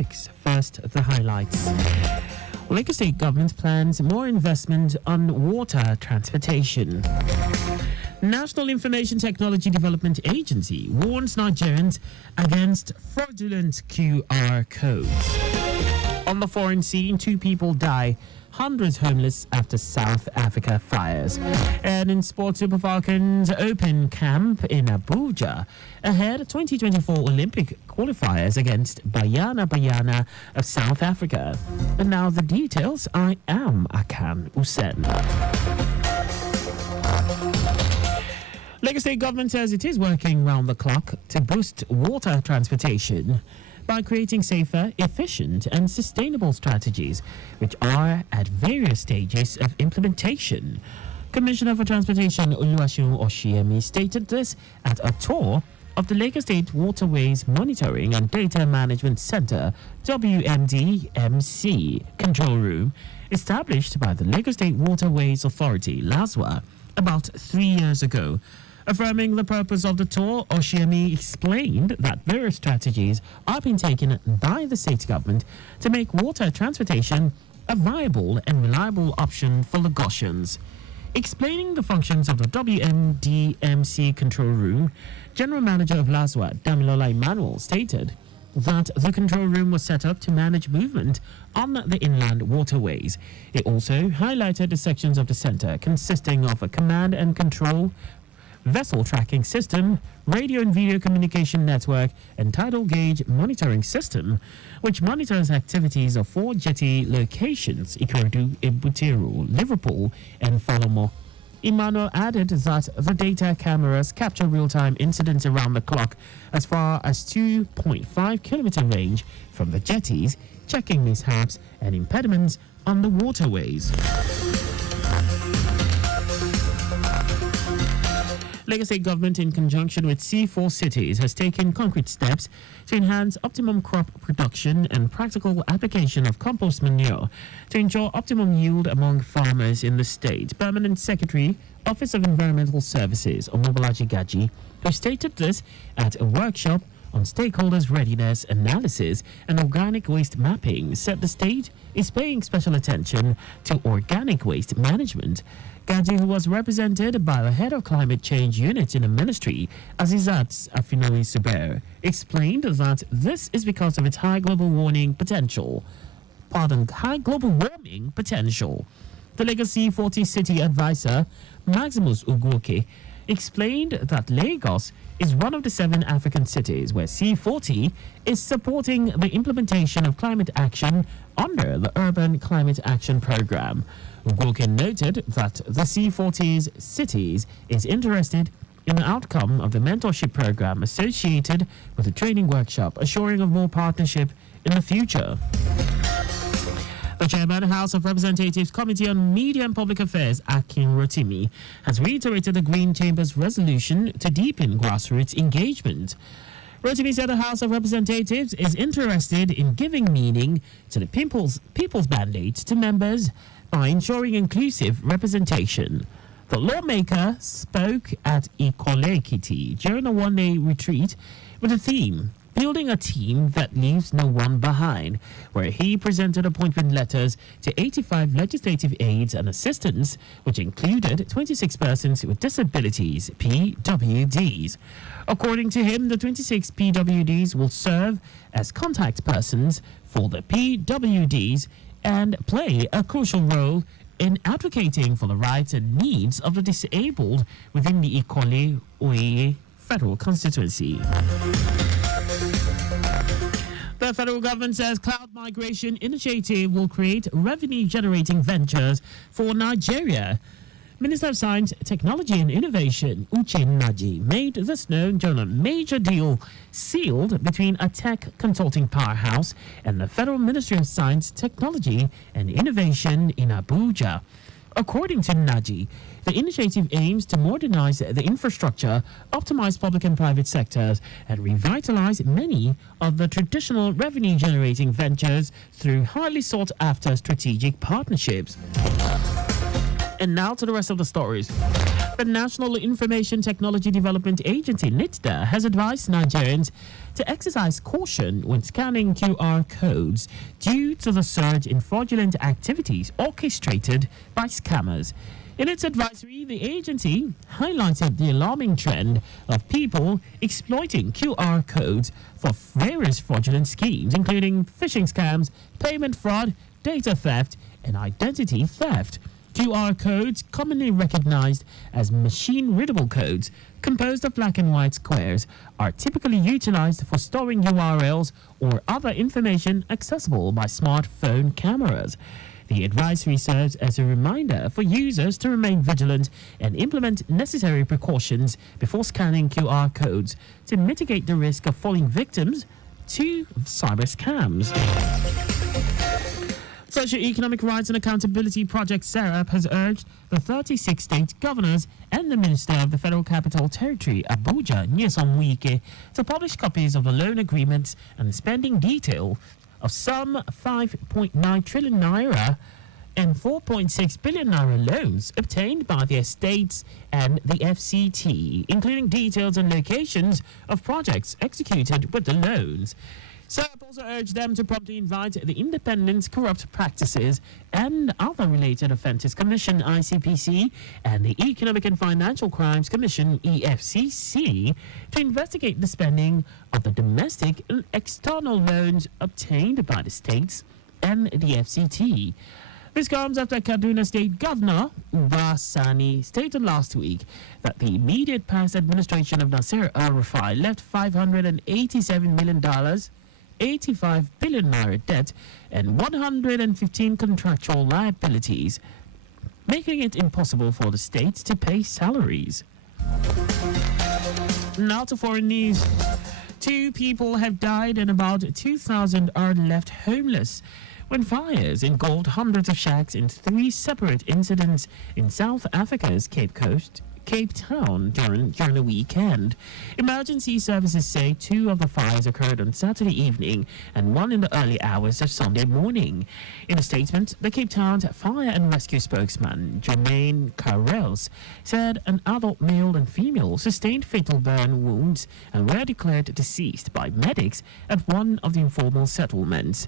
6. First, the highlights. Lagos State government plans more investment on water transportation. National Information Technology Development Agency warns Nigerians against fraudulent QR codes. On the foreign scene, 2 people die, hundreds homeless after South Africa fires. And in sports, Super Falcons open camp in Abuja ahead 2024 Olympic qualifiers against Bayana of South Africa. And now the details. I am Akan Usen. Lagos State government says it is working round the clock to boost water transportation by creating safer, efficient and sustainable strategies which are at various stages of implementation. Commissioner for Transportation Oluwaseun Oshiemi stated this at a tour of the Lagos State Waterways Monitoring and Data Management Center WMDMC control room established by the Lagos State Waterways Authority LASWA about 3 years ago. Affirming the purpose of the tour, Oshiemi explained that various strategies are being taken by the state government to make water transportation a viable and reliable option for Lagosians. Explaining the functions of the WMDMC control room, General Manager of LASWA, Damilola Emmanuel, stated that the control room was set up to manage movement on the inland waterways. It also highlighted the sections of the center consisting of a command and control, vessel tracking system, radio and video communication network, and tidal gauge monitoring system, which monitors activities of 4 jetty locations: Ikorodu, Ebutero, Liverpool, and Falomo. Emmanuel added that the data cameras capture real-time incidents around the clock as far as 2.5-kilometer range from the jetties, checking mishaps and impediments on the waterways. Lagos State government, in conjunction with C4 cities, has taken concrete steps to enhance optimum crop production and practical application of compost manure to ensure optimum yield among farmers in the state. Permanent Secretary, Office of Environmental Services, Omobolaji Gaji, who stated this at a workshop on stakeholders' readiness analysis and organic waste mapping, said the state is paying special attention to organic waste management. Gaji, who was represented by the head of climate change unit in the ministry, Azizat Afinoy Suber, explained that this is because of its high global warming potential. The Lagos C40 city advisor, Maximus Ugoke, explained that Lagos is one of the 7 African cities where C40 is supporting the implementation of climate action under the Urban Climate Action Program. Ugoke noted that the C40's cities is interested in the outcome of the mentorship program associated with the training workshop, assuring of more partnership in the future. The chairman, House of Representatives Committee on Media and Public Affairs, Akin Rotimi, has reiterated the Green Chamber's resolution to deepen grassroots engagement. Rotimi said the House of Representatives is interested in giving meaning to the people's mandate to members by ensuring inclusive representation. The lawmaker spoke at Ikole Ekiti during a one-day retreat with the theme, Building a Team That Leaves No One Behind, where he presented appointment letters to 85 legislative aides and assistants, which included 26 persons with disabilities, PWDs. According to him, the 26 PWDs will serve as contact persons for the PWDs and play a crucial role in advocating for the rights and needs of the disabled within the Ikole Oye federal constituency. The federal government says Cloud Migration Initiative will create revenue-generating ventures for Nigeria. Minister of Science, Technology and Innovation, Uche Naji, made this known during a major deal sealed between a tech consulting powerhouse and the Federal Ministry of Science, Technology and Innovation in Abuja. According to Naji, the initiative aims to modernize the infrastructure, optimize public and private sectors, and revitalize many of the traditional revenue-generating ventures through highly sought-after strategic partnerships. And now to the rest of the stories. The National Information Technology Development Agency, NITDA, has advised Nigerians to exercise caution when scanning QR codes due to the surge in fraudulent activities orchestrated by scammers. In its advisory, the agency highlighted the alarming trend of people exploiting QR codes for various fraudulent schemes, including phishing scams, payment fraud, data theft, and identity theft. QR codes, commonly recognized as machine-readable codes, composed of black and white squares, are typically utilized for storing URLs or other information accessible by smartphone cameras. The advisory serves as a reminder for users to remain vigilant and implement necessary precautions before scanning QR codes to mitigate the risk of falling victims to cyber scams. Socio-Economic Rights and Accountability Project SERAP has urged the 36 state governors and the Minister of the Federal Capital Territory, Abuja, Nyesom Wike, to publish copies of the loan agreements and the spending detail of some 5.9 trillion naira and 4.6 billion naira loans obtained by their states and the FCT, including details and locations of projects executed with the loans. SERAP also urged them to promptly invite the Independent Corrupt Practices and Other Related Offences Commission, ICPC, and the Economic and Financial Crimes Commission, EFCC, to investigate the spending of the domestic and external loans obtained by the states and the FCT. This comes after Kaduna State Governor Uba Sani stated last week that the immediate past administration of Nasir El-Rufai left $587 million, 85 billion naira debt, and 115 contractual liabilities, making it impossible for the state to pay salaries. Now to foreign news. 2 people have died and about 2,000 are left homeless when fires engulfed hundreds of shacks in 3 separate incidents in South Africa's Cape Town during the weekend. Emergency services say 2 of the fires occurred on Saturday evening and 1 in the early hours of Sunday morning. In a statement, the Cape Town Fire and Rescue spokesman, Jermaine Carrels, said an adult male and female sustained fatal burn wounds and were declared deceased by medics at one of the informal settlements.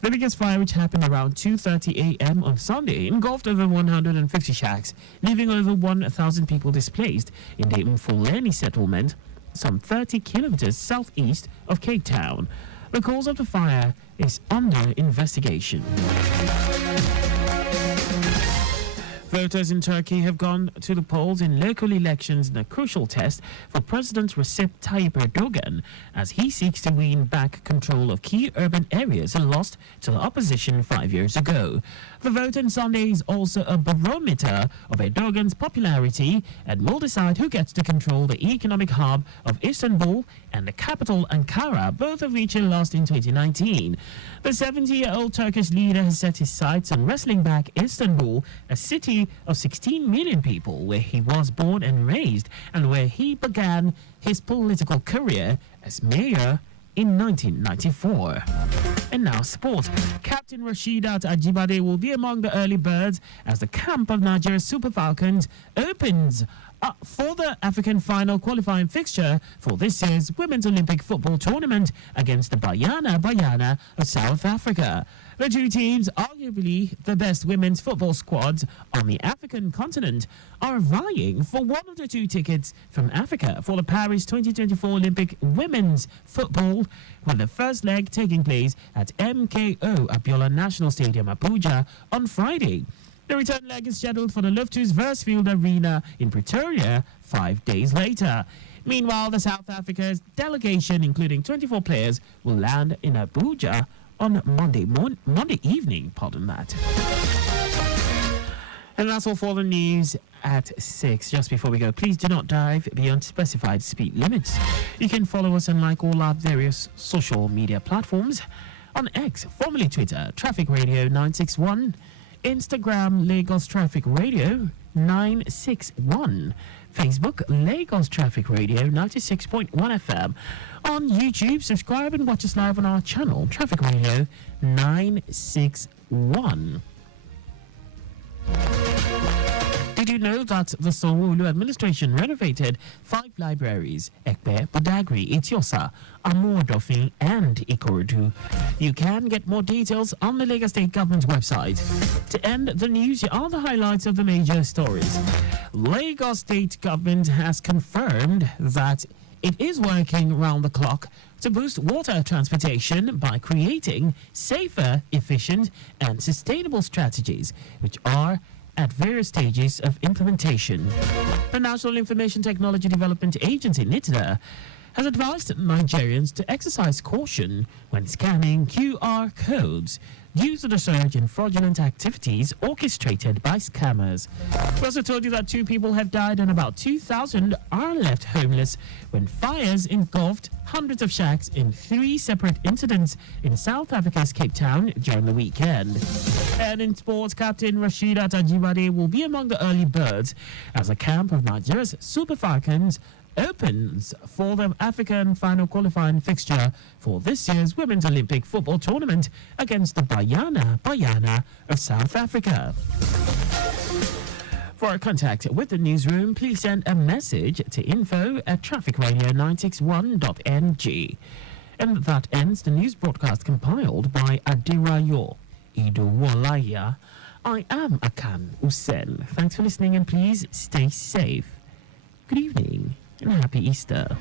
The biggest fire, which happened around 2:30 a.m. on Sunday, engulfed over 150 shacks, leaving over 1,000 people displaced in the Mfuleni settlement, some 30 kilometers southeast of Cape Town. The cause of the fire is under investigation. Voters in Turkey have gone to the polls in local elections in a crucial test for President Recep Tayyip Erdogan as he seeks to win back control of key urban areas and lost to the opposition 5 years ago. The vote on Sunday is also a barometer of Erdogan's popularity and will decide who gets to control the economic hub of Istanbul and the capital Ankara, both of which he lost in 2019. The 70-year-old Turkish leader has set his sights on wrestling back Istanbul, a city of 16 million people where he was born and raised and where he began his political career as mayor in 1994. And now sport. Captain Rasheedat Ajibade will be among the early birds as the camp of Nigeria's Super Falcons opens for the African final qualifying fixture for this year's Women's Olympic Football Tournament against the Banyana of South Africa. The 2 teams, arguably the best women's football squads on the African continent, are vying for one of the 2 tickets from Africa for the Paris 2024 Olympic Women's Football, with the first leg taking place at MKO Abiola National Stadium, Abuja, on Friday. The return leg is scheduled for the Loftus Versfield Arena in Pretoria 5 days later. Meanwhile, the South Africa's delegation, including 24 players, will land in Abuja on Monday evening. And that's all for the news at 6. Just before we go, please do not drive beyond specified speed limits. You can follow us and like all our various social media platforms. On X, formerly Twitter, Traffic Radio 961. Instagram, Lagos Traffic Radio 961. Facebook, Lagos Traffic Radio 96.1 FM. On YouTube, subscribe and watch us live on our channel, Traffic Radio 961. Did you know that the Sanwo-Olu administration renovated 5 libraries, Ekpe, Badagry, Itiosa, Amodofin, and Ikorodu? You can get more details on the Lagos State Government website. To end the news, here are the highlights of the major stories. Lagos State Government has confirmed that it is working round the clock to boost water transportation by creating safer, efficient, and sustainable strategies, which are at various stages of implementation. The National Information Technology Development Agency, NITDA, has advised Nigerians to exercise caution when scanning QR codes due to the surge in fraudulent activities orchestrated by scammers. We also told you that 2 people have died and about 2,000 are left homeless when fires engulfed hundreds of shacks in 3 separate incidents in South Africa's Cape Town during the weekend. And in sports, Captain Rasheedat Ajibade will be among the early birds as a camp of Nigeria's Super Falcons opens for the African final qualifying fixture for this year's Women's Olympic Football Tournament against the Bayana of South Africa. For a contact with the newsroom, please send a message to info@trafficradio961.ng. And that ends the news broadcast compiled by Adirayo Idowolaya. I am Akan Usen. Thanks for listening and please stay safe. Good evening and happy Easter.